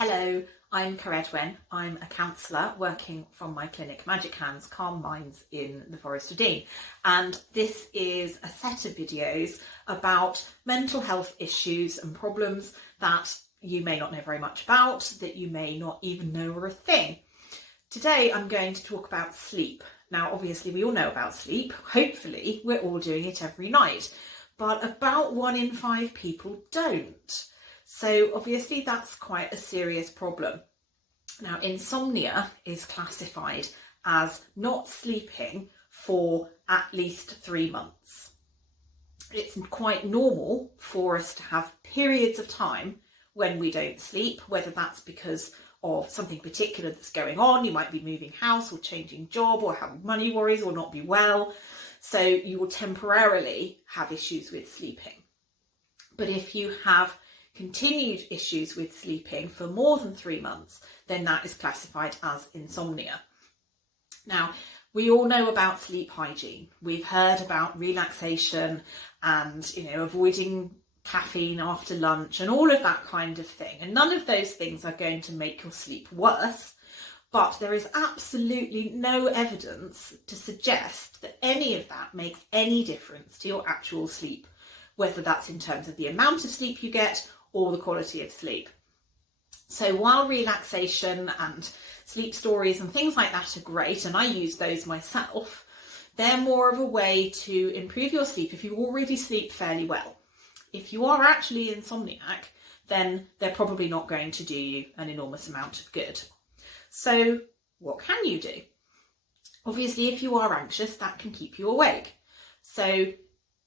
Hello, I'm Caredwen. I'm a counsellor working from my clinic Magic Hands Calm Minds in the Forest of Dean, and this is a set of videos about mental health issues and problems that you may not know very much about, that you may not even know are a thing. Today I'm going to talk about sleep. Now obviously we all know about sleep, hopefully we're all doing it every night, but about 1 in 5 people don't. So obviously that's quite a serious problem. Now, insomnia is classified as not sleeping for at least 3 months. It's quite normal for us to have periods of time when we don't sleep, whether that's because of something particular that's going on. You might be moving house or changing job or have money worries or not be well. So you will temporarily have issues with sleeping. But if you have continued issues with sleeping for more than 3 months, then that is classified as insomnia. Now, we all know about sleep hygiene. We've heard about relaxation and, avoiding caffeine after lunch and all of that kind of thing. And none of those things are going to make your sleep worse, but there is absolutely no evidence to suggest that any of that makes any difference to your actual sleep, whether that's in terms of the amount of sleep you get or the quality of sleep. So while relaxation and sleep stories and things like that are great, and I use those myself, they're more of a way to improve your sleep if you already sleep fairly well. If you are actually insomniac, then they're probably not going to do you an enormous amount of good. So what can you do? Obviously, if you are anxious, that can keep you awake. So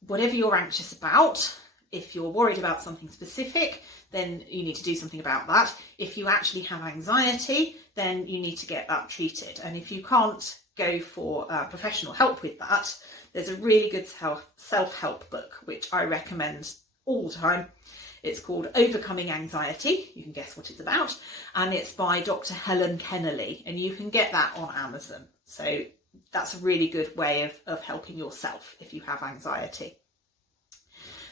whatever you're anxious about, if you're worried about something specific, then you need to do something about that. If you actually have anxiety, then you need to get that treated. And if you can't go for professional help with that, there's a really good self-help book, which I recommend all the time. It's called Overcoming Anxiety. You can guess what it's about. And it's by Dr. Helen Kennelly. And you can get that on Amazon. So that's a really good way of helping yourself if you have anxiety.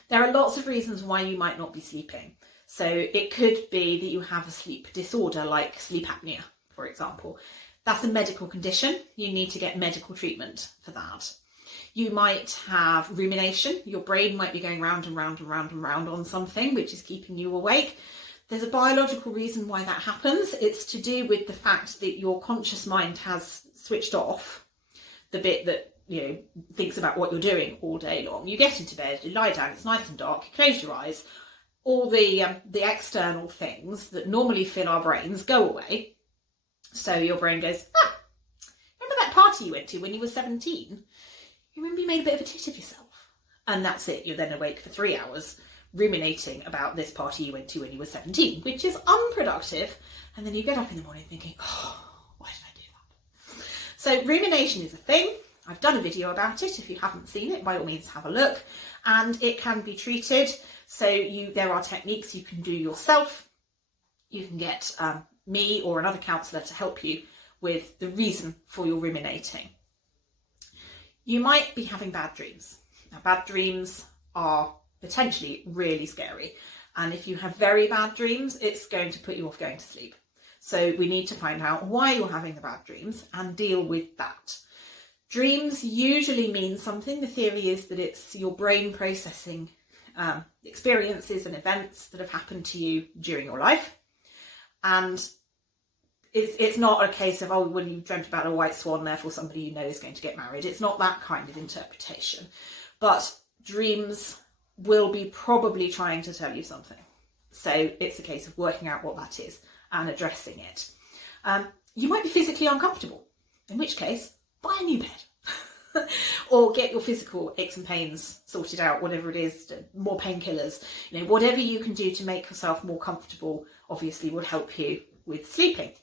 There are lots of reasons why you might not be sleeping. So it could be that you have a sleep disorder like sleep apnea, for example. That's a medical condition. You need to get medical treatment for that. You might have rumination. Your brain might be going round and round and round and round on something which is keeping you awake. There's a biological reason why that happens. It's to do with the fact that your conscious mind has switched off the bit that thinks about what you're doing all day long. You get into bed, you lie down, it's nice and dark, you close your eyes, all the external things that normally fill our brains go away. So your brain goes, remember that party you went to when you were 17? You remember you made a bit of a tit of yourself? And that's it, you're then awake for 3 hours ruminating about this party you went to when you were 17, which is unproductive. And then you get up in the morning thinking, why did I do that? So rumination is a thing. I've done a video about it. If you haven't seen it, by all means have a look, and it can be treated. So there are techniques you can do yourself. You can get me or another counsellor to help you with the reason for your ruminating. You might be having bad dreams. Now, bad dreams are potentially really scary, and if you have very bad dreams, it's going to put you off going to sleep. So we need to find out why you're having the bad dreams and deal with that. Dreams usually mean something. The theory is that it's your brain processing experiences and events that have happened to you during your life. And it's not a case of, you dreamt about a white swan, therefore somebody you know is going to get married. It's not that kind of interpretation. But dreams will be probably trying to tell you something. So it's a case of working out what that is and addressing it. You might be physically uncomfortable, in which case, buy a new bed or get your physical aches and pains sorted out, whatever it is, more painkillers, whatever you can do to make yourself more comfortable obviously would help you with sleeping.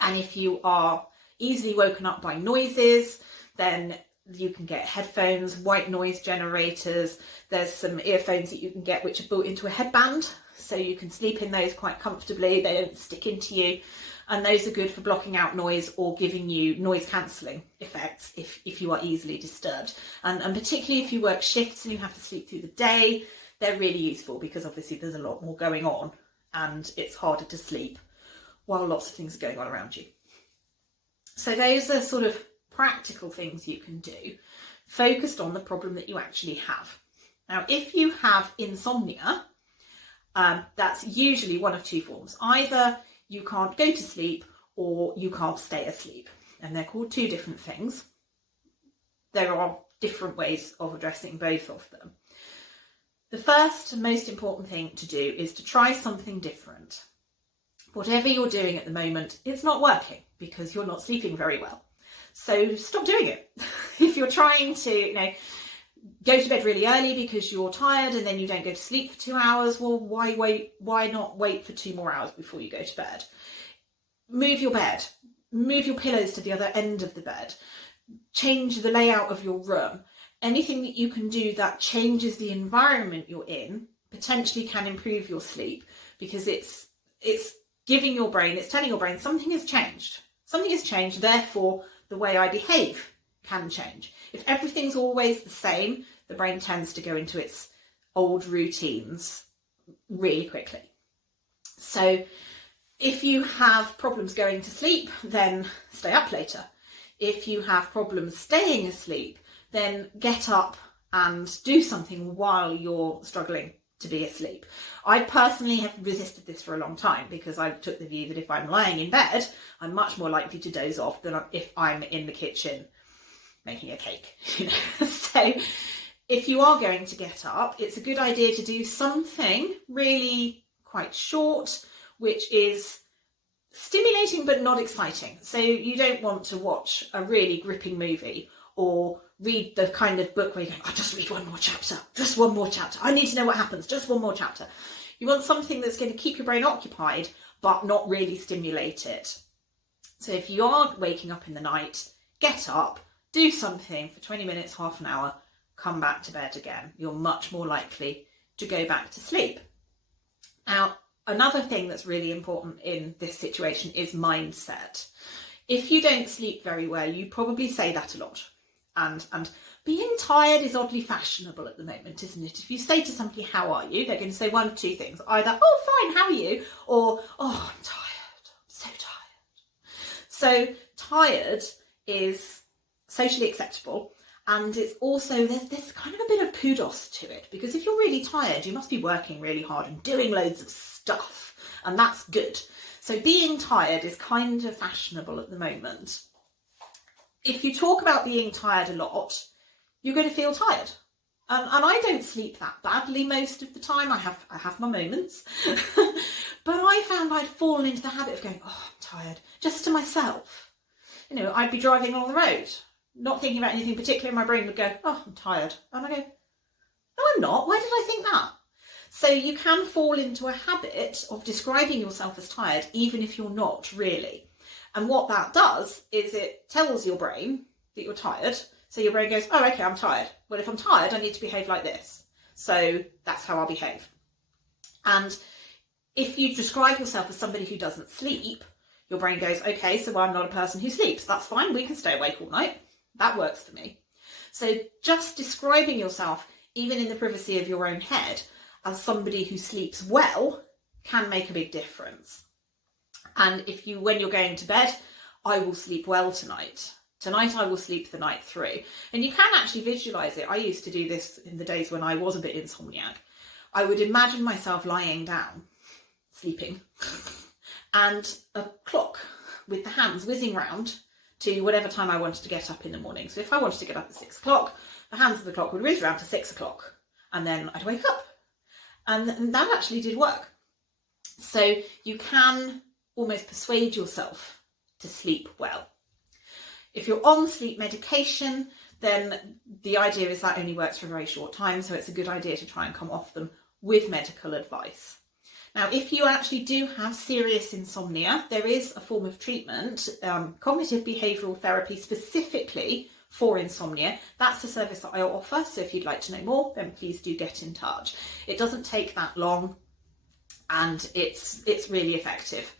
And if you are easily woken up by noises, then you can get headphones, white noise generators. There's some earphones that you can get which are built into a headband, so you can sleep in those quite comfortably. They don't stick into you. And those are good for blocking out noise or giving you noise cancelling effects if you are easily disturbed. And particularly if you work shifts and you have to sleep through the day, they're really useful because obviously there's a lot more going on and it's harder to sleep while lots of things are going on around you. So those are sort of practical things you can do, focused on the problem that you actually have. Now, if you have insomnia, that's usually one of two forms. Either you can't go to sleep or you can't stay asleep. And they're called two different things. There are different ways of addressing both of them. The first and most important thing to do is to try something different. Whatever you're doing at the moment, it's not working because you're not sleeping very well. So stop doing it. If you're trying to, go to bed really early because you're tired and then you don't go to sleep for 2 hours, well, why not wait for 2 more hours before you go to bed? Move your bed. Move your pillows to the other end of the bed. Change the layout of your room. Anything that you can do that changes the environment you're in potentially can improve your sleep, because it's telling your brain something has changed. Something has changed, therefore the way I behave can change. If everything's always the same, the brain tends to go into its old routines really quickly. So if you have problems going to sleep, then stay up later. If you have problems staying asleep, then get up and do something while you're struggling to be asleep. I personally have resisted this for a long time because I took the view that if I'm lying in bed, I'm much more likely to doze off than if I'm in the kitchen making a cake. So if you are going to get up, it's a good idea to do something really quite short, which is stimulating but not exciting. So you don't want to watch a really gripping movie or read the kind of book where you go, I'll just read one more chapter, just one more chapter. I need to know what happens, just one more chapter. You want something that's going to keep your brain occupied, but not really stimulate it. So if you are waking up in the night, get up, do something for 20 minutes, half an hour, come back to bed again. You're much more likely to go back to sleep. Now, another thing that's really important in this situation is mindset. If you don't sleep very well, you probably say that a lot. And being tired is oddly fashionable at the moment, isn't it? If you say to somebody, how are you? They're going to say one of two things. Either, oh, fine, how are you? Or, oh, I'm tired. I'm so tired. So tired is socially acceptable. And it's also, there's kind of a bit of kudos to it. Because if you're really tired, you must be working really hard and doing loads of stuff. And that's good. So being tired is kind of fashionable at the moment. If you talk about being tired a lot, you're going to feel tired. And I don't sleep that badly most of the time. I have my moments. But I found I'd fallen into the habit of going, oh, I'm tired, just to myself. I'd be driving along the road, not thinking about anything particular. My brain would go, oh, I'm tired. And I go, no, I'm not. Why did I think that? So you can fall into a habit of describing yourself as tired, even if you're not really. And what that does is it tells your brain that you're tired. So your brain goes, oh, okay, I'm tired. Well, if I'm tired, I need to behave like this. So that's how I'll behave. And if you describe yourself as somebody who doesn't sleep, your brain goes, okay, so I'm not a person who sleeps. That's fine. We can stay awake all night. That works for me. So just describing yourself, even in the privacy of your own head, as somebody who sleeps well can make a big difference. And when you're going to bed, I will sleep well tonight. Tonight I will sleep the night through. And you can actually visualise it. I used to do this in the days when I was a bit insomniac. I would imagine myself lying down, sleeping, and a clock with the hands whizzing round to whatever time I wanted to get up in the morning. So if I wanted to get up at 6 o'clock, the hands of the clock would whiz round to 6 o'clock. And then I'd wake up. And that actually did work. So you can almost persuade yourself to sleep well. If you're on sleep medication, then the idea is that only works for a very short time, so it's a good idea to try and come off them with medical advice. Now, if you actually do have serious insomnia, there is a form of treatment, cognitive behavioural therapy specifically for insomnia. That's the service that I offer, so if you'd like to know more, then please do get in touch. It doesn't take that long, and it's really effective.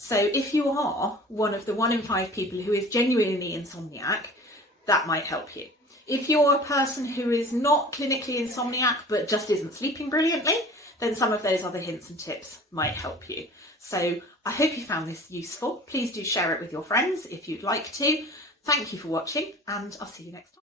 So if you are one of the 1 in 5 people who is genuinely insomniac, that might help you. If you're a person who is not clinically insomniac but just isn't sleeping brilliantly, then some of those other hints and tips might help you. So I hope you found this useful. Please do share it with your friends if you'd like to. Thank you for watching, and I'll see you next time.